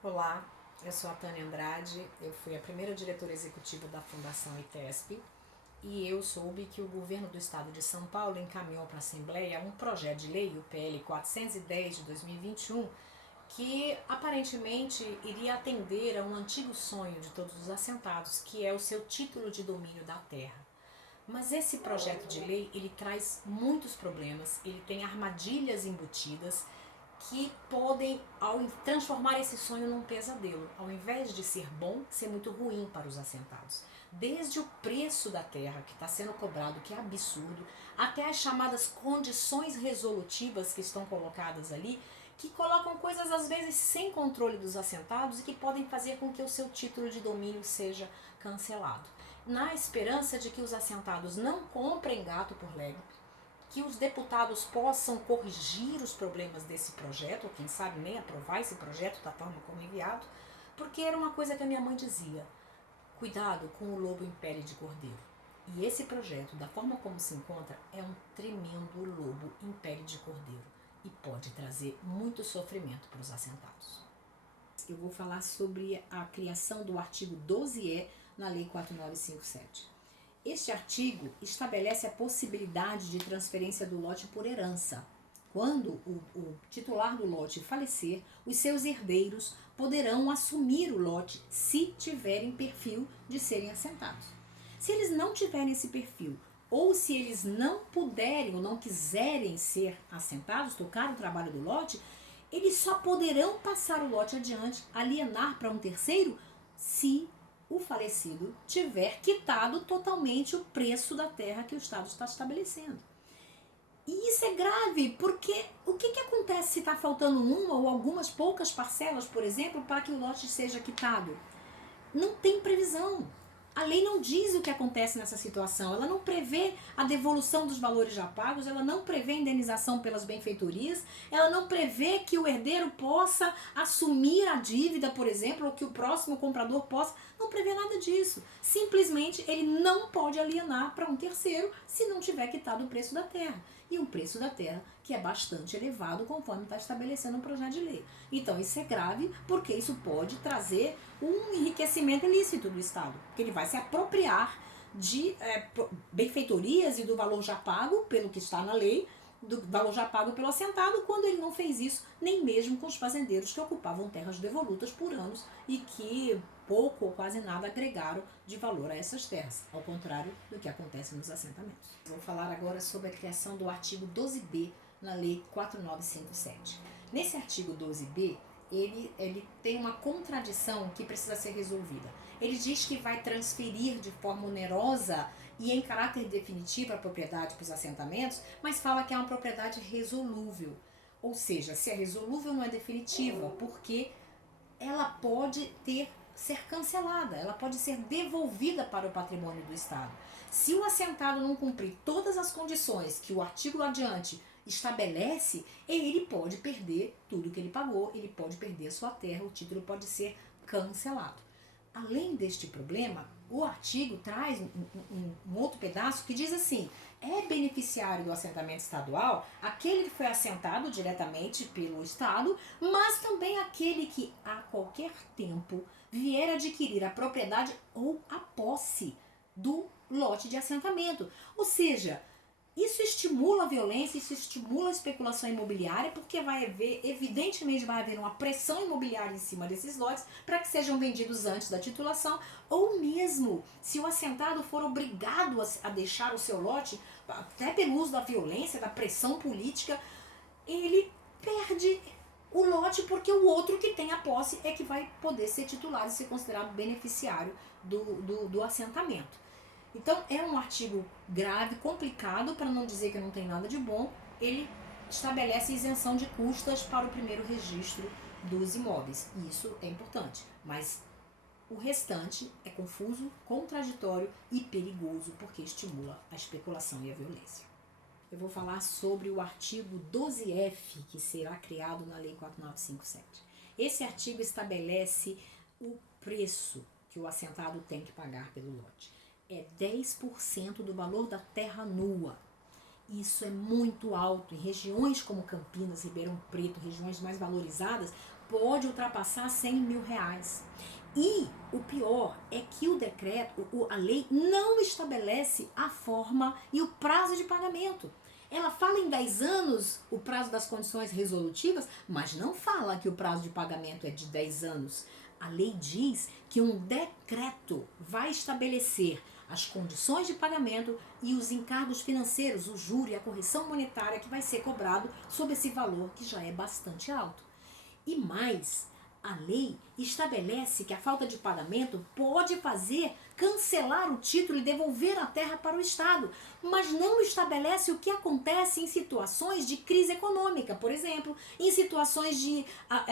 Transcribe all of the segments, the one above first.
Olá, eu sou a Tânia Andrade, eu fui a primeira diretora executiva da Fundação ITESP e eu soube que o governo do estado de São Paulo encaminhou para a Assembleia um projeto de lei, o PL 410 de 2021, que aparentemente iria atender a um antigo sonho de todos os assentados, que é o seu título de domínio da terra. Mas esse projeto de lei, ele traz muitos problemas, ele tem armadilhas embutidas que podem transformar esse sonho num pesadelo. Ao invés de ser bom, ser muito ruim para os assentados. Desde o preço da terra que está sendo cobrado, que é absurdo, até as chamadas condições resolutivas que estão colocadas ali, que colocam coisas às vezes sem controle dos assentados e que podem fazer com que o seu título de domínio seja cancelado. Na esperança de que os assentados não comprem gato por lebre, que os deputados possam corrigir os problemas desse projeto, ou quem sabe nem aprovar esse projeto da forma como enviado, porque era uma coisa que a minha mãe dizia: cuidado com o lobo em pele de cordeiro. E esse projeto, da forma como se encontra, é um tremendo lobo em pele de cordeiro e pode trazer muito sofrimento para os assentados. Eu vou falar sobre a criação do artigo 12E na Lei 4957. Este artigo estabelece a possibilidade de transferência do lote por herança. Quando o titular do lote falecer, os seus herdeiros poderão assumir o lote se tiverem perfil de serem assentados. Se eles não tiverem esse perfil, ou se eles não puderem ou não quiserem ser assentados, tocar o trabalho do lote, eles só poderão passar o lote adiante, alienar para um terceiro, se o falecido tiver quitado totalmente o preço da terra que o Estado está estabelecendo. E isso é grave, porque o que acontece se está faltando uma ou algumas poucas parcelas, por exemplo, para que o lote seja quitado? Não tem previsão. A lei não diz o que acontece nessa situação, ela não prevê a devolução dos valores já pagos, ela não prevê indenização pelas benfeitorias, ela não prevê que o herdeiro possa assumir a dívida, por exemplo, ou que o próximo comprador possa, não prevê nada disso. Simplesmente ele não pode alienar para um terceiro se não tiver quitado o preço da terra. E um preço da terra que é bastante elevado conforme está estabelecendo um projeto de lei. Então isso é grave porque isso pode trazer um enriquecimento ilícito do Estado, porque ele vai se apropriar de benfeitorias e do valor já pago pelo que está na lei, do valor já pago pelo assentado, quando ele não fez isso nem mesmo com os fazendeiros que ocupavam terras devolutas por anos e que pouco ou quase nada agregaram de valor a essas terras, ao contrário do que acontece nos assentamentos. Vou falar agora sobre a criação do artigo 12B na Lei 4957. Nesse artigo 12B, ele tem uma contradição que precisa ser resolvida. Ele diz que vai transferir de forma onerosa e em caráter definitivo a propriedade para os assentamentos, mas fala que é uma propriedade resolúvel. Ou seja, se é resolúvel não é definitiva, porque ela pode ser cancelada, ela pode ser devolvida para o patrimônio do Estado. Se o assentado não cumprir todas as condições que o artigo adiante estabelece, ele pode perder tudo que ele pagou, ele pode perder a sua terra, o título pode ser cancelado. Além deste problema, o artigo traz um outro pedaço que diz assim: é beneficiário do assentamento estadual aquele que foi assentado diretamente pelo Estado, mas também aquele que a qualquer tempo vier adquirir a propriedade ou a posse do lote de assentamento. Ou seja, isso estimula a violência, isso estimula a especulação imobiliária, porque evidentemente vai haver uma pressão imobiliária em cima desses lotes para que sejam vendidos antes da titulação, ou mesmo se o assentado for obrigado a deixar o seu lote, até pelo uso da violência, da pressão política, ele perde o lote porque o outro que tem a posse é que vai poder ser titular e ser considerado beneficiário do assentamento. Então é um artigo grave, complicado, para não dizer que não tem nada de bom. Ele estabelece isenção de custas para o primeiro registro dos imóveis. E isso é importante, mas o restante é confuso, contraditório e perigoso, porque estimula a especulação e a violência. Eu vou falar sobre o artigo 12F, que será criado na Lei 4957. Esse artigo estabelece o preço que o assentado tem que pagar pelo lote. É 10% do valor da terra nua. Isso é muito alto. Em regiões como Campinas, Ribeirão Preto, regiões mais valorizadas, pode ultrapassar 100 mil reais. E o pior é que o decreto, a lei, não estabelece a forma e o prazo de pagamento. Ela fala em 10 anos o prazo das condições resolutivas, mas não fala que o prazo de pagamento é de 10 anos. A lei diz que um decreto vai estabelecer as condições de pagamento e os encargos financeiros, o juro e a correção monetária que vai ser cobrado sobre esse valor que já é bastante alto. E mais, a lei estabelece que a falta de pagamento pode fazer cancelar o título e devolver a terra para o Estado, mas não estabelece o que acontece em situações de crise econômica, por exemplo, em situações de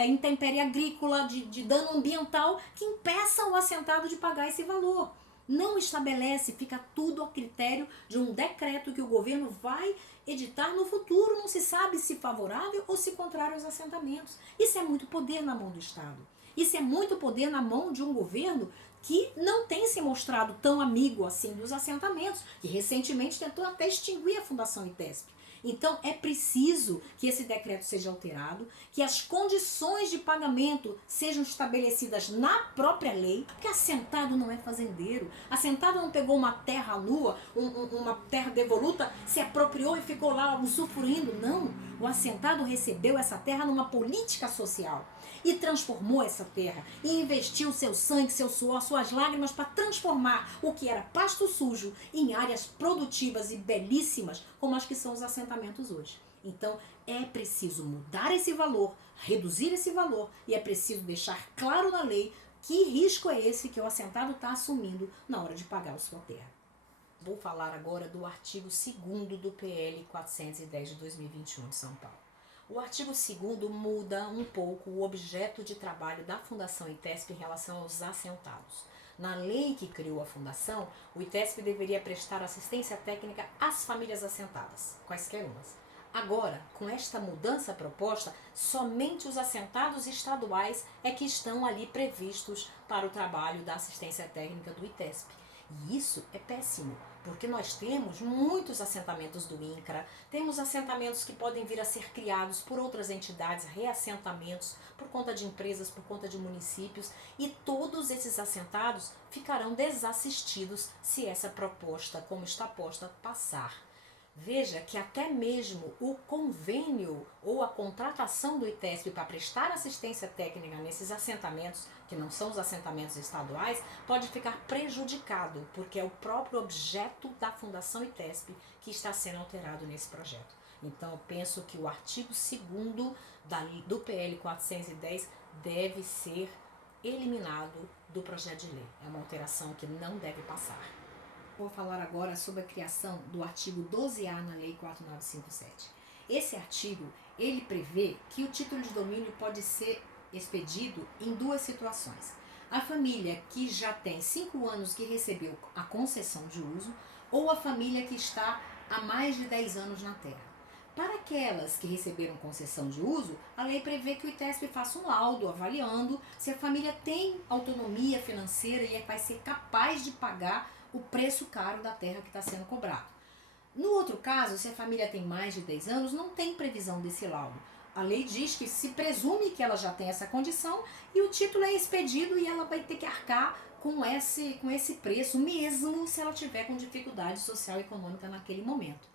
intempérie agrícola, de dano ambiental, que impeçam o assentado de pagar esse valor. Não estabelece, fica tudo a critério de um decreto que o governo vai editar no futuro, não se sabe se favorável ou se contrário aos assentamentos. Isso é muito poder na mão do Estado. Isso é muito poder na mão de um governo que não tem se mostrado tão amigo assim dos assentamentos, que recentemente tentou até extinguir a Fundação ITESP. Então é preciso que esse decreto seja alterado, que as condições de pagamento sejam estabelecidas na própria lei, porque assentado não é fazendeiro. Assentado não pegou uma terra nua, uma terra devoluta, se apropriou e ficou lá usufruindo. Não, o assentado recebeu essa terra numa política social e transformou essa terra e investiu seu sangue, seu suor, suas lágrimas para transformar o que era pasto sujo em áreas produtivas e belíssimas como as que são os assentamentos hoje. Então é preciso mudar esse valor, reduzir esse valor e é preciso deixar claro na lei que risco é esse que o assentado está assumindo na hora de pagar a sua terra. Vou falar agora do artigo 2º do PL 410 de 2021 de São Paulo. O artigo 2º muda um pouco o objeto de trabalho da Fundação ITESP em relação aos assentados. Na lei que criou a Fundação, o ITESP deveria prestar assistência técnica às famílias assentadas, quaisquer umas. Agora, com esta mudança proposta, somente os assentados estaduais é que estão ali previstos para o trabalho da assistência técnica do ITESP. E isso é péssimo, porque nós temos muitos assentamentos do INCRA, temos assentamentos que podem vir a ser criados por outras entidades, reassentamentos por conta de empresas, por conta de municípios, e todos esses assentados ficarão desassistidos se essa proposta, como está posta, passar. Veja que até mesmo o convênio ou a contratação do ITESP para prestar assistência técnica nesses assentamentos, que não são os assentamentos estaduais, pode ficar prejudicado, porque é o próprio objeto da Fundação ITESP que está sendo alterado nesse projeto. Então eu penso que o artigo 2º do PL 410 deve ser eliminado do projeto de lei. É uma alteração que não deve passar. Vou falar agora sobre a criação do artigo 12A na Lei 4957. Esse artigo, ele prevê que o título de domínio pode ser expedido em duas situações. A família que já tem 5 anos que recebeu a concessão de uso ou a família que está há mais de 10 anos na terra. Para aquelas que receberam concessão de uso, a lei prevê que o ITESP faça um laudo avaliando se a família tem autonomia financeira e vai ser capaz de pagar o preço caro da terra que está sendo cobrado. No outro caso, se a família tem mais de 10 anos, não tem previsão desse laudo. A lei diz que se presume que ela já tem essa condição e o título é expedido e ela vai ter que arcar com esse preço, mesmo se ela tiver com dificuldade social e econômica naquele momento.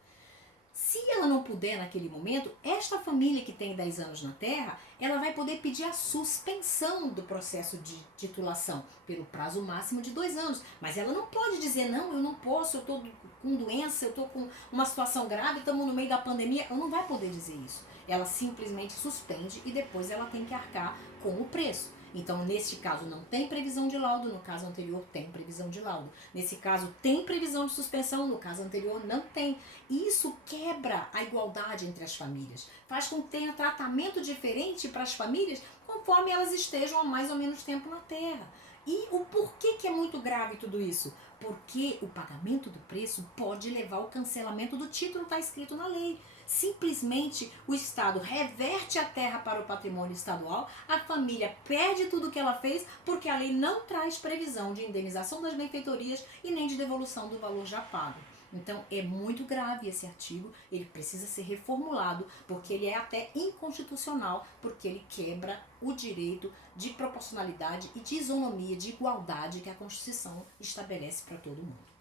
Se ela não puder naquele momento, esta família que tem 10 anos na terra, ela vai poder pedir a suspensão do processo de titulação pelo prazo máximo de 2 anos. Mas ela não pode dizer, não, eu não posso, eu estou com doença, eu estou com uma situação grave, estamos no meio da pandemia. Ela não vai poder dizer isso. Ela simplesmente suspende e depois ela tem que arcar com o preço. Então, neste caso, não tem previsão de laudo, no caso anterior tem previsão de laudo. Nesse caso, tem previsão de suspensão, no caso anterior não tem. E isso quebra a igualdade entre as famílias. Faz com que tenha tratamento diferente para as famílias conforme elas estejam há mais ou menos tempo na terra. E o porquê que é muito grave tudo isso? Porque o pagamento do preço pode levar ao cancelamento do título, está escrito na lei. Simplesmente o Estado reverte a terra para o patrimônio estadual, a família perde tudo o que ela fez porque a lei não traz previsão de indenização das benfeitorias e nem de devolução do valor já pago. Então é muito grave esse artigo, ele precisa ser reformulado, porque ele é até inconstitucional, porque ele quebra o direito de proporcionalidade e de isonomia, de igualdade que a Constituição estabelece para todo mundo.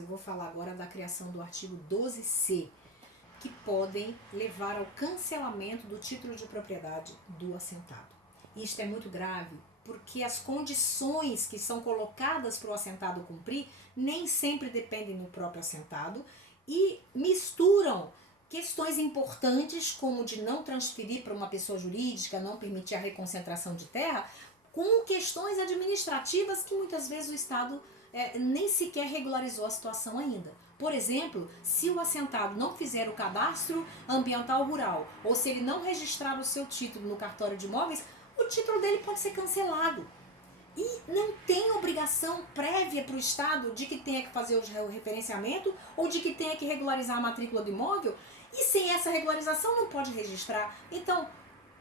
Eu vou falar agora da criação do artigo 12C, que podem levar ao cancelamento do título de propriedade do assentado. Isto é muito grave, porque as condições que são colocadas para o assentado cumprir nem sempre dependem do próprio assentado e misturam questões importantes, como de não transferir para uma pessoa jurídica, não permitir a reconcentração de terra, com questões administrativas que muitas vezes o Estado nem sequer regularizou a situação ainda. Por exemplo, se o assentado não fizer o cadastro ambiental rural, ou se ele não registrar o seu título no cartório de imóveis, o título dele pode ser cancelado. E não tem obrigação prévia para o Estado de que tenha que fazer o referenciamento ou de que tenha que regularizar a matrícula do imóvel. E sem essa regularização não pode registrar. Então,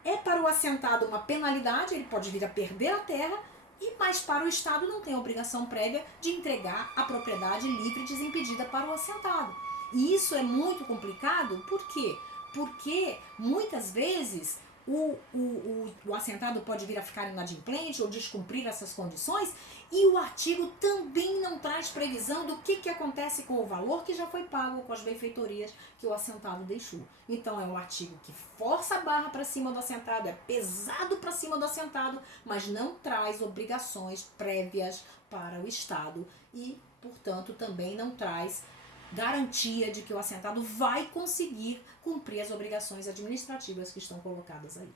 é para o assentado uma penalidade, ele pode vir a perder a terra, mas para o Estado não tem obrigação prévia de entregar a propriedade livre e desimpedida para o assentado. E isso é muito complicado, por quê? Porque muitas vezes o assentado pode vir a ficar inadimplente ou descumprir essas condições, e o artigo também não traz previsão do que acontece com o valor que já foi pago com as benfeitorias que o assentado deixou. Então é um artigo que força a barra para cima do assentado, é pesado para cima do assentado, mas não traz obrigações prévias para o Estado e, portanto, também não traz garantia de que o assentado vai conseguir cumprir as obrigações administrativas que estão colocadas aí.